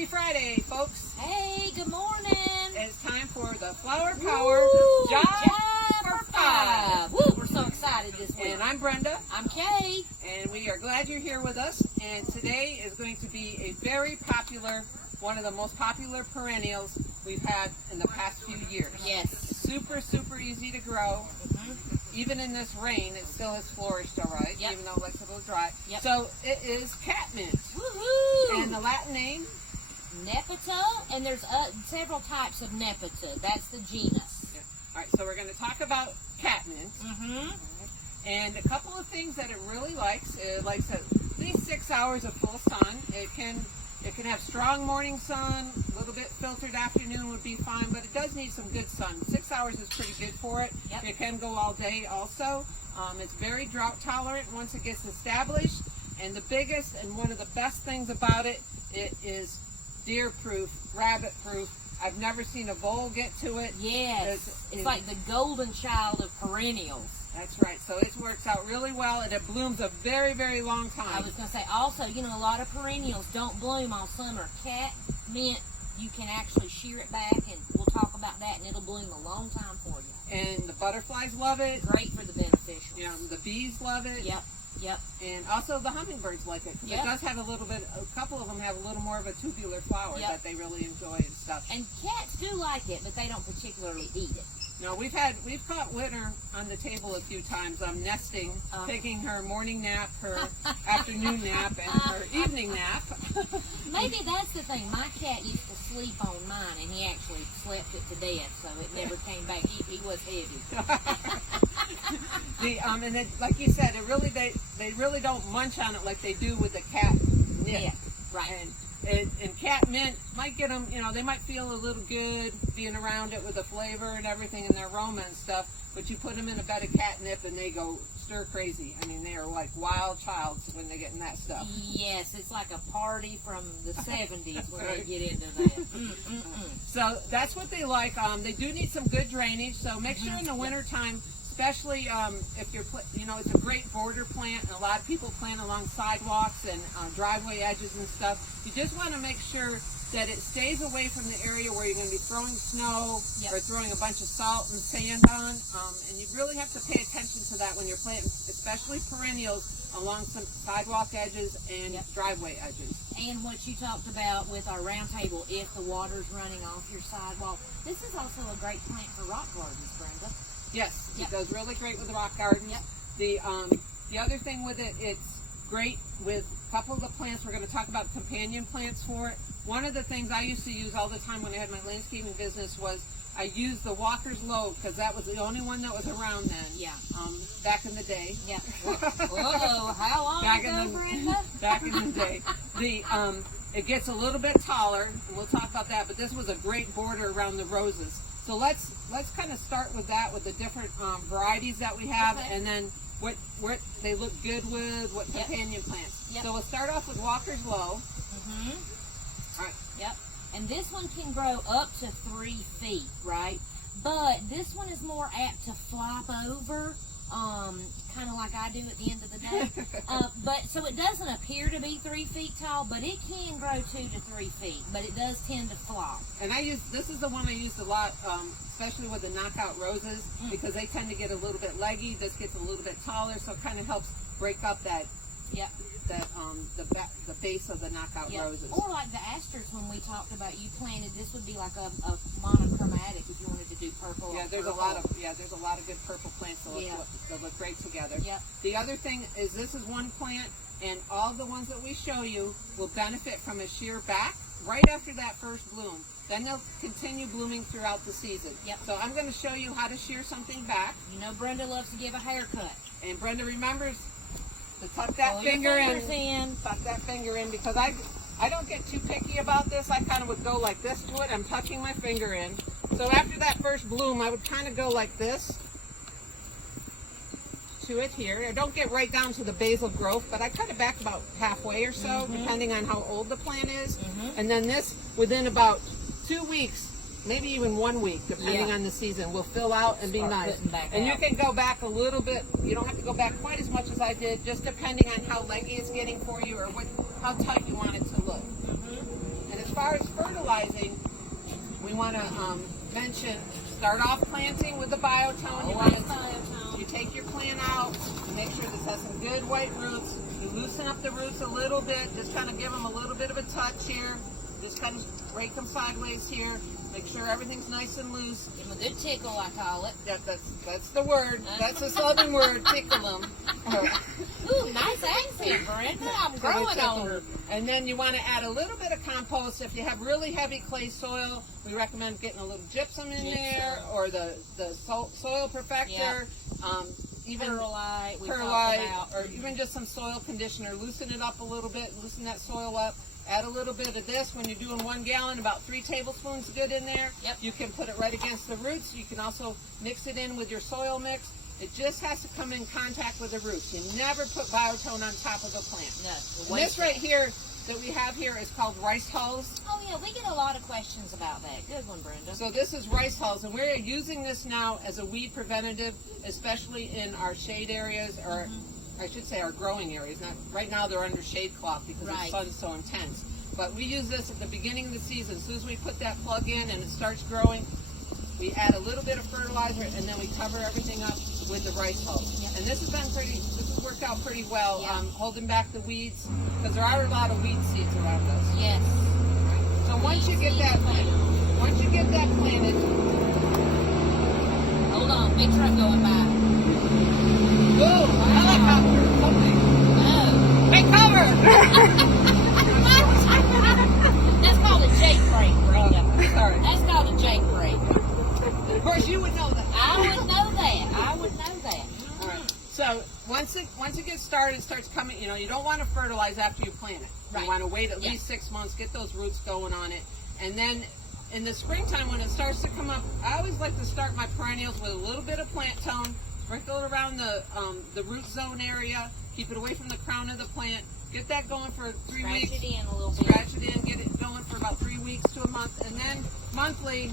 Happy Friday, folks. Hey, good morning. It's time for the Flower Power Jive for 5. Woo, we're so excited this week. And I'm Brenda. I'm Kay. And we are glad you're here with us. And today is going to be a very popular, one of the most popular perennials we've had in the past few years. Yes. Super, super easy to grow. Even in this rain, it still has flourished all right, even though it looks a little dry. So it is catmint. Woohoo! And the Latin name? Nepeta, and there's several types of Nepeta. That's the genus. Yeah. All right, so we're going to talk about catmint. And a couple of things that it really likes. It likes at least 6 hours of full sun. It can have strong morning sun, a little bit filtered afternoon would be fine, but it does need some good sun. 6 hours is pretty good for it. It can go all day also. It's very drought tolerant once it gets established. And the biggest and one of the best things about it, it is deer proof, rabbit proof. I've never seen a vole get to it. Yes. It's like the golden child of perennials. That's right. So it works out really well, and it blooms a very, very long time. I was going to say, also, you know, a lot of perennials don't bloom all summer. Catmint, you can actually shear it back, and we'll talk about that, and it'll bloom a long time for you. And the butterflies love it. Great for the beneficials. Yeah, the bees love it. Yep. And also the hummingbirds like it. It does have a couple of them have a little more of a tubular flower that they really enjoy and stuff. And cats do like it, but they don't particularly eat it. No, we've caught Winter on the table a few times, nesting, taking her morning nap, her afternoon nap, and her evening nap. Maybe that's the thing. My cat used to sleep on mine, and he actually slept it to death, so it never came back. He was heavy. And then, like you said, they really don't munch on it like they do with the catnip. Yeah, right. And catmint might get them, you know, they might feel a little good being around it with the flavor and everything and their aroma and stuff, but you put them in a bed of catnip and they go stir crazy. I mean, they are like wild childs when they get in that stuff. Yes, it's like a party from the 70s where they get into that. So that's what they like. They do need some good drainage, so make sure in the wintertime, especially if you're, you know, it's a great border plant, and a lot of people plant along sidewalks and driveway edges and stuff. You just want to make sure that it stays away from the area where you're going to be throwing snow or throwing a bunch of salt and sand on. And you really have to pay attention to that when you're planting, especially perennials along some sidewalk edges and driveway edges. And what you talked about with our round table, if the water's running off your sidewalk, this is also a great plant for rock gardens, Brenda. Yes, it does really great with the rock gardens. The other thing with it, it's great with a couple of the plants. We're going to talk about companion plants for it. One of the things I used to use all the time when I had my landscaping business was I used the Walker's Lobe, because that was the only one that was around then. Back in the day. Whoa, how long ago, Brenda? Back in the day. It gets a little bit taller, and we'll talk about that, but this was a great border around the roses. So let's kind of start with that, with the different varieties that we have, and then what they look good with, what companion plants. So we'll start off with Walker's Low. All right. And this one can grow up to 3 feet, right? But this one is more apt to flop over, kind of like I do at the end of the day. But so it doesn't appear to be 3 feet tall, but it can grow 2 to 3 feet. But it does tend to flop. And this is the one I used a lot, especially with the knockout roses, because they tend to get a little bit leggy. This gets a little bit taller, so it kind of helps break up that. The base of the knockout roses. Or like the asters when we talked about, you planted, this would be like a monochromatic if you wanted to do purple. There's a lot of good purple plants that look great together. The other thing is, this is one plant, and all the ones that we show you will benefit from a shear back right after that first bloom. Then they'll continue blooming throughout the season. So I'm going to show you how to shear something back. You know Brenda loves to give a haircut. And Brenda remembers to tuck that finger in. Tuck that finger in, because I don't get too picky about this. I kind of would go like this to it. I'm tucking my finger in. So after that first bloom, I would kind of go like this to it here. I don't get right down to the basal growth, but I cut it back about halfway or so, depending on how old the plant is. And then this, within about 2 weeks, maybe even 1 week, depending on the season, will fill out and be nice. And you can go back a little bit. You don't have to go back quite as much as I did, just depending on how leggy it's getting for you or how tight you want it to look. And as far far as fertilizing, we want to mention, start off planting with the biotone. You take your plant out, make sure this has some good white roots. You loosen up the roots a little bit, just kind of give them a little bit of a touch here. Just kind of break them sideways here. Make sure everything's nice and loose. Give them a good tickle, I call it. That's the word. That's a southern word, tickle them. Ooh, nice accent, Brenda. I'm growing on her. And then you want to add a little bit of compost. If you have really heavy clay soil, we recommend getting a little gypsum in there, or the soil perfector. Even perlite, or even just some soil conditioner. Loosen it up a little bit, loosen that soil up. Add a little bit of this. When you're doing 1 gallon, about 3 tablespoons good in there. Yep. You can put it right against the roots. You can also mix it in with your soil mix. It just has to come in contact with the roots. You never put biotone on top of a plant. No. And this right here that we have here is called rice hulls. Oh yeah, we get a lot of questions about that. Good one, Brenda. So this is rice hulls, and we're using this now as a weed preventative, especially in our shade areas, or I should say our growing areas. Not right now, they're under shade cloth because the sun's so intense. But we use this at the beginning of the season. As soon as we put that plug in and it starts growing, we add a little bit of fertilizer, and then we cover everything up with the rice hulls. Yep. And this has worked out pretty well, holding back the weeds, because there are a lot of weed seeds around us. Yes. So once you get that planted, hold on, big truck going by. Whoa, helicopter, something. Oh. Take cover! That's called a Jake break, Brenda. Sorry. That's called a Jake break. Of course, you would know that. I would know that. All right. So once it gets started, it starts coming. You don't want to fertilize after you plant it. Right. You want to wait at least 6 months, get those roots going on it, and then in the springtime when it starts to come up, I always like to start my perennials with a little bit of plant tone, sprinkle it around the root zone area, keep it away from the crown of the plant. Get that going for 3 weeks. Scratch it in a little bit. Scratch it in, get it going for about 3 weeks to a month, and then monthly.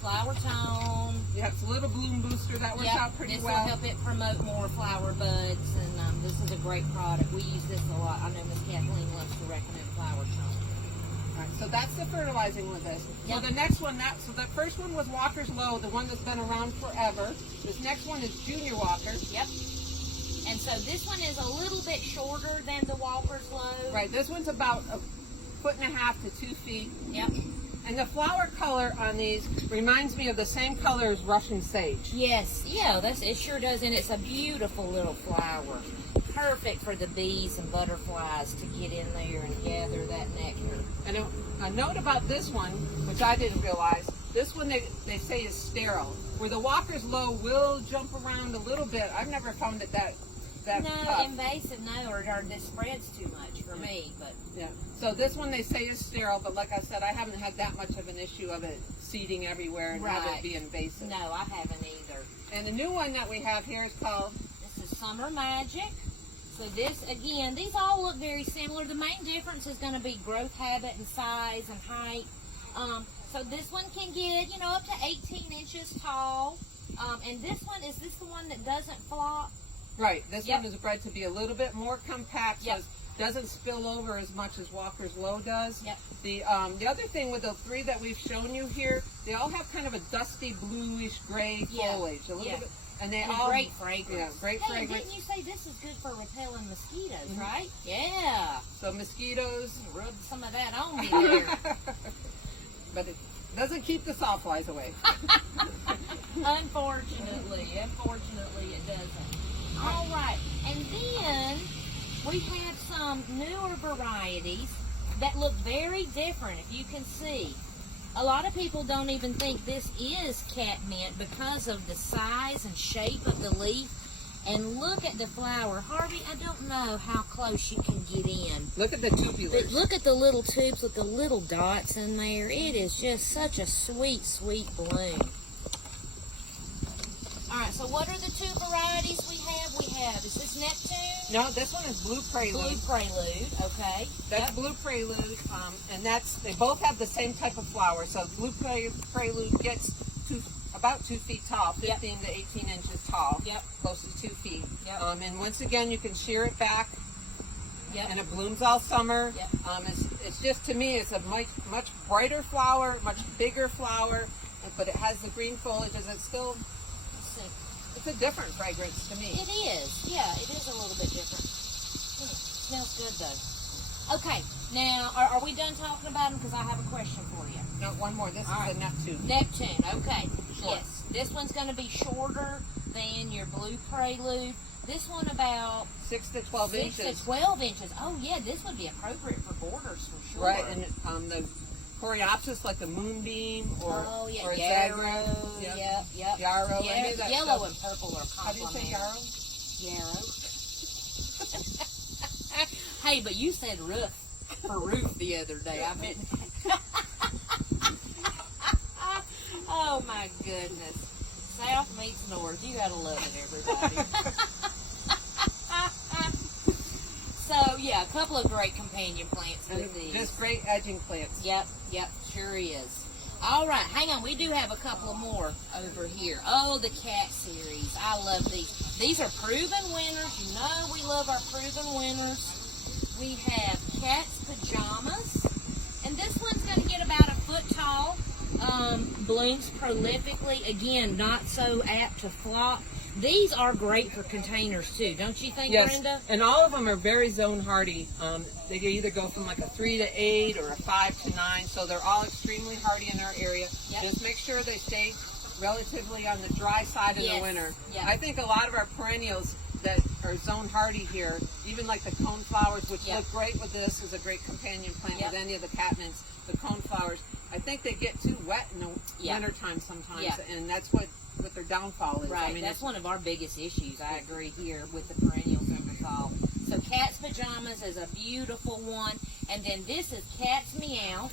Flower tone. You have a little bloom booster that works out pretty well. This will help it promote more flower buds, and this is a great product. We use this a lot. I know Miss Kathleen loves to recommend flower tone. All right, so that's the fertilizing with this. Yep. So the next one, so the first one was Walker's Low, the one that's been around forever. This next one is Junior Walker. Yep. And so this one is a little bit shorter than the Walker's Low. Right, this one's about 1.5 to 2 feet. Yep. And the flower color on these reminds me of the same color as Russian sage. Yes, yeah, it sure does, and it's a beautiful little flower. Perfect for the bees and butterflies to get in there and gather that nectar. And a note about this one, which I didn't realize, this one they say is sterile. Where the Walker's Low will jump around a little bit, I've never found it that tough. Invasive, no, or this spreads too much for me, but... Yeah. So this one they say is sterile, but like I said, I haven't had that much of an issue of it seeding everywhere and have it be invasive. No, I haven't either. And the new one that we have here is called... This is Summer Magic. So this, again, these all look very similar. The main difference is going to be growth habit and size and height. So this one can get, up to 18 inches tall. And this one, is this the one that doesn't flop? Right. This one is bred to be a little bit more compact, so it doesn't spill over as much as Walker's Low does. Yep. The other thing with the 3 that we've shown you here, they all have kind of a dusty bluish gray foliage, a little bit, and they all great fragrance. Yeah, great fragrance. Didn't you say this is good for repelling mosquitoes, right? Yeah. So mosquitoes, rub some of that on me there. But it doesn't keep the sawflies away. Unfortunately, it doesn't. All right, and then we have some newer varieties that look very different, if you can see. A lot of people don't even think this is catmint because of the size and shape of the leaf. And look at the flower. Harvey, I don't know how close you can get in. Look at the tubulars. But look at the little tubes with the little dots in there. It is just such a sweet, sweet bloom. All right, so what are the 2 varieties we have? Is this Neptune? No, this one is Blue Prelude. Blue Prelude, okay. That's Blue Prelude, and they both have the same type of flower. So Blue Prelude gets about 2 feet tall, 15 to 18 inches tall, close to 2 feet. And once again, you can shear it back, and it blooms all summer. it's just, to me, it's a much brighter flower, much bigger flower, but it has the green foliage. It's still, it's a different fragrance to me. It is. Yeah, it is a little bit different. Smells good though. Okay, now are we done talking about them? Because I have a question for you. No, one more. This is a Neptune. Neptune. Okay. Short. Yes, this one's going to be shorter than your blue prelude. This one about 6 to 12 inches. 6 to 12 inches. Oh yeah, this would be appropriate for borders for sure. Right, and the Coreopsis, like the moonbeam or or yarrow. Zagreb. Yep. Yarrow. Yellow and purple are How do you say complementary. yarrow? Yarrow. Hey, but you said roof for roof the other day. I meant. Oh my goodness. South meets North. You gotta love it, everybody. So yeah, a couple of great companion plants with these. Just great edging plants. Yep, sure is. All right, hang on. We do have a couple more over here. Oh, the cat series. I love these. These are proven winners. You know we love our proven winners. We have Cat's Pajamas. And this one's going to get about a foot tall. Blooms prolifically. Again, not so apt to flop. These are great for containers too, don't you think, yes. Brenda? And all of them are very zone hardy. They can either go from like a 3 to 8 or a 5 to 9, so they're all extremely hardy in our area. Yep. Just make sure they stay relatively on the dry side in the winter. Yep. I think a lot of our perennials that are zone hardy here, even like the cone flowers, which look great with this, is a great companion plant with any of the catmints, the cone flowers. I think they get too wet in the winter time sometimes, and that's what their downfall is. Right, I mean, that's one of our biggest issues. I agree here with the perennials in the fall. So Cat's Pajamas is a beautiful one, and then this is Cat's Meow.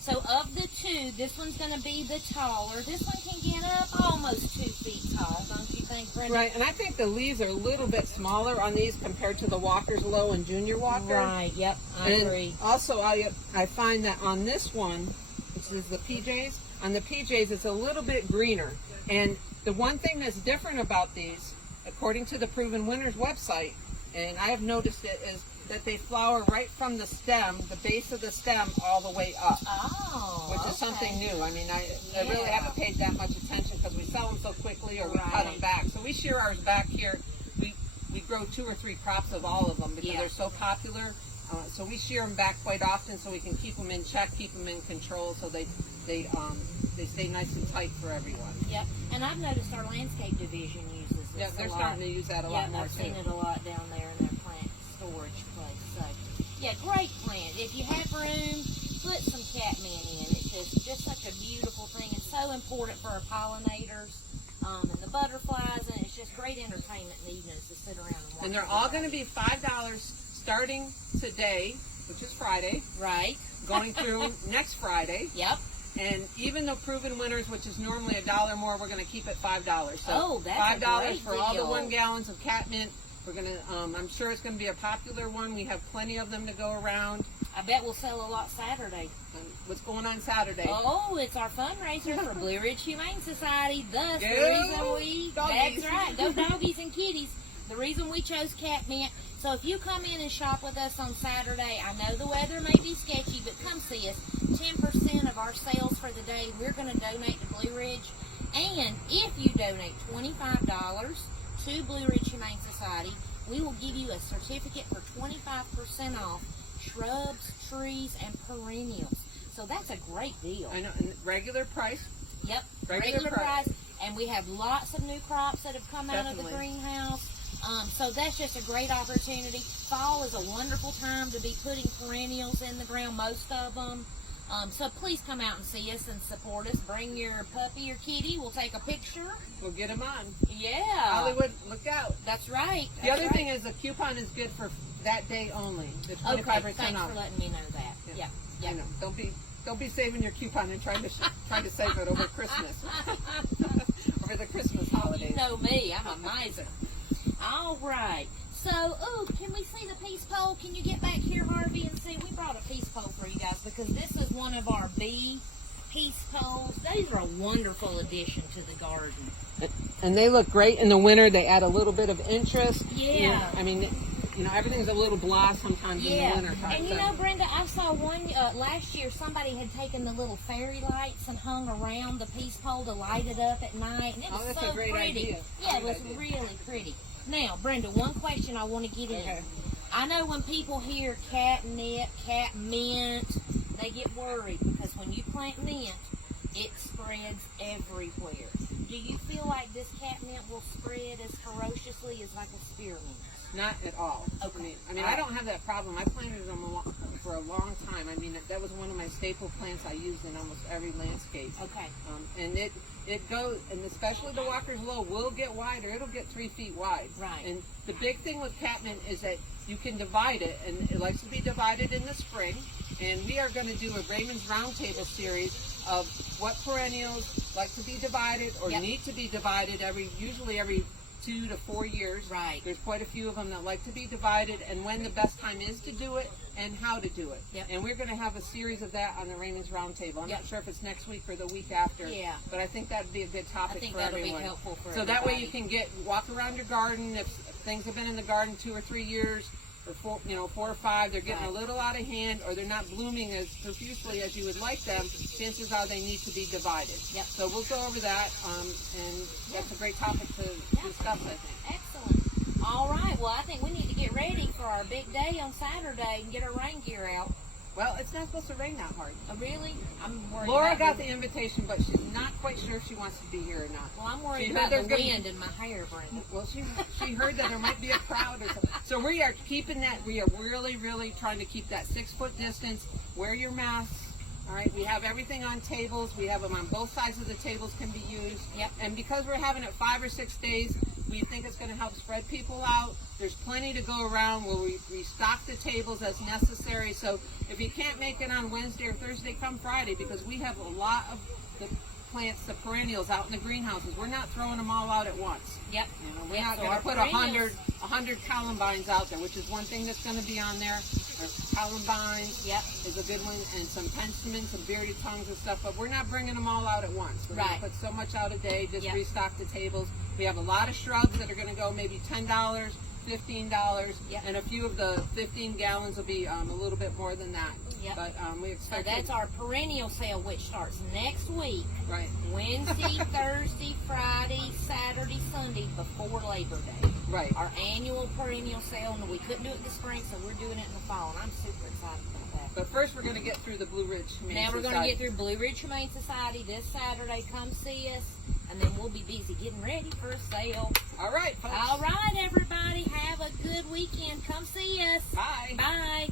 So of the two, this one's going to be the taller. This one can get up almost 2 feet tall, don't you think, Brenda? Right, and I think the leaves are a little bit smaller on these compared to the Walker's Low and Junior Walker. Right, yep, I agree. Also, I find that on this one, which is the PJs, on the PJs it's a little bit greener. And the one thing that's different about these, according to the Proven Winners website, and I have noticed it, is that they flower right from the stem, the base of the stem, all the way up. Oh, which is something new. I mean, I really haven't paid that much attention because we sell them so quickly or we cut them back. So we shear ours back here. We grow 2 or 3 crops of all of them because they're so popular. So we shear them back quite often so we can keep them in check, keep them in control, so they stay nice and tight for everyone. Yep, and I've noticed our landscape division uses this Yeah, they're starting to use that a lot more I've too. seen it a lot down there in their plant storage place. So, yeah, great plant. If you have room, put some catmint in. It's just such a beautiful thing and so important for our pollinators and the butterflies, and it's just great entertainment in the evenings to sit around and watch. And they're all going to be $5 starting today, which is Friday. Right. Going through next Friday. Yep. And even the Proven Winners, which is normally $1 more, we're going to keep it $5. So that's $5 for deal. all the 1 gallons of catmint. We're going to. I'm sure it's going to be a popular one. We have plenty of them to go around. I bet we'll sell a lot Saturday. What's going on Saturday? Oh, it's our fundraiser for Blue Ridge Humane Society. Thus, Go the reason we doggies. that's right, go doggies and kitties. The reason we chose catmint. So if you come in and shop with us on Saturday, I know the weather may be sketchy, but come see us. 10% of our sales for the day, we're going to donate to Blue Ridge. And if you donate $25 to Blue Ridge Humane Society, we will give you a certificate for 25% off shrubs, trees, and perennials. So that's a great deal. I know, and regular price. Yep, Regular price. And we have lots of new crops that have come out of the greenhouse. So that's just a great opportunity. Fall is a wonderful time to be putting perennials in the ground, most of them. So please come out and see us and support us. Bring your puppy or kitty. We'll take a picture. We'll get them on. Yeah. Hollywood, look out. That's right. The other thing is the coupon is good for that day only. The 25% okay, thanks off. for letting me know that. Yeah. I know. Don't be saving your coupon and trying to save it over Christmas. Over the Christmas holidays. You know me. I'm a miser. All right. So, can we see the peace pole? Can you get back here, Harvey, and see? We brought a peace pole for you guys because this is one of our bee peace poles. These are a wonderful addition to the garden. And they look great in the winter. They add a little bit of interest. Yeah. I mean, you know, everything's a little blah sometimes in the winter time. And you know, Brenda, I saw one last year. Somebody had taken the little fairy lights and hung around the peace pole to light it up at night, and it was that's so a great pretty. idea. Yeah, it was really pretty. Now, Brenda, one question I want to get in. I know when people hear catnip, cat mint, they get worried because when you plant mint, it spreads everywhere. Do you feel like this catnip will spread as ferociously as like a spearmint? Not at all. Okay. I mean, I don't have that problem. I planted them for a long time. I mean, that was one of my staple plants I used in almost every landscape. Okay. And it goes, and especially the Walker's Low will get wider. It'll get 3 feet wide. Right. And the big thing with catmint is that you can divide it, and it likes to be divided in the spring. And we are going to do a Raymond's Roundtable series of what perennials like to be divided or need to be divided usually every 2 to 4 years. Right. There's quite a few of them that like to be divided, and when the best time is to do it and how to do it. Yep. And we're going to have a series of that on the Raymond's Roundtable. I'm not sure if it's next week or the week after. Yeah. But I think that would be a good topic for everyone. Be helpful for so everybody. That way you can walk around your garden. If things have been in the garden 2 or 3 years, or 4 or 5, they're getting a little out of hand, or they're not blooming as profusely as you would like them, chances are they need to be divided. Yep. So we'll go over that, and that's a great topic to discuss, I think. Excellent. All right. Well, I think we need to get ready for our big day on Saturday and get our rain gear out. Well, it's not supposed to rain that hard. Oh, really? I'm worried. Laura got the invitation, but she's not quite sure if she wants to be here or not. Well, I'm worried about the wind in my hair, Brenda. Well, she heard that there might be a crowd or something. So we are keeping that. We are really, really trying to keep that 6-foot distance. Wear your masks. All right. We have everything on tables. We have them on both sides of the tables can be used. Yep. And because we're having it 5 or 6 days, we think it's going to help spread people out. There's plenty to go around. We'll restock the tables as necessary. So if you can't make it on Wednesday or Thursday, come Friday, because we have a lot of the plants, the perennials out in the greenhouses. We're not throwing them all out at once. Yep. You know, we're not going to put 100 columbines out there, which is one thing that's going to be on there. Columbines is a good one, and some penstemons, some bearded tongues and stuff, but we're not bringing them all out at once. We're going to put so much out a day, just restock the tables. We have a lot of shrubs that are going to go maybe $10, $15, and a few of the 15 gallons will be a little bit more than that. But we expect. So that's our perennial sale, which starts next week. Right. Wednesday, Thursday, Friday, Saturday, Sunday, before Labor Day. Right. Our annual perennial sale, and we couldn't do it in the spring, so we're doing it in the fall, and I'm super excited about that. But first, we're going to get through the Blue Ridge Humane Society. Now we're going to get through Blue Ridge Humane Society this Saturday. Come see us, and then we'll be busy getting ready for a sale. All right, folks. All right, everybody. Have a good weekend. Come see us. Bye. Bye.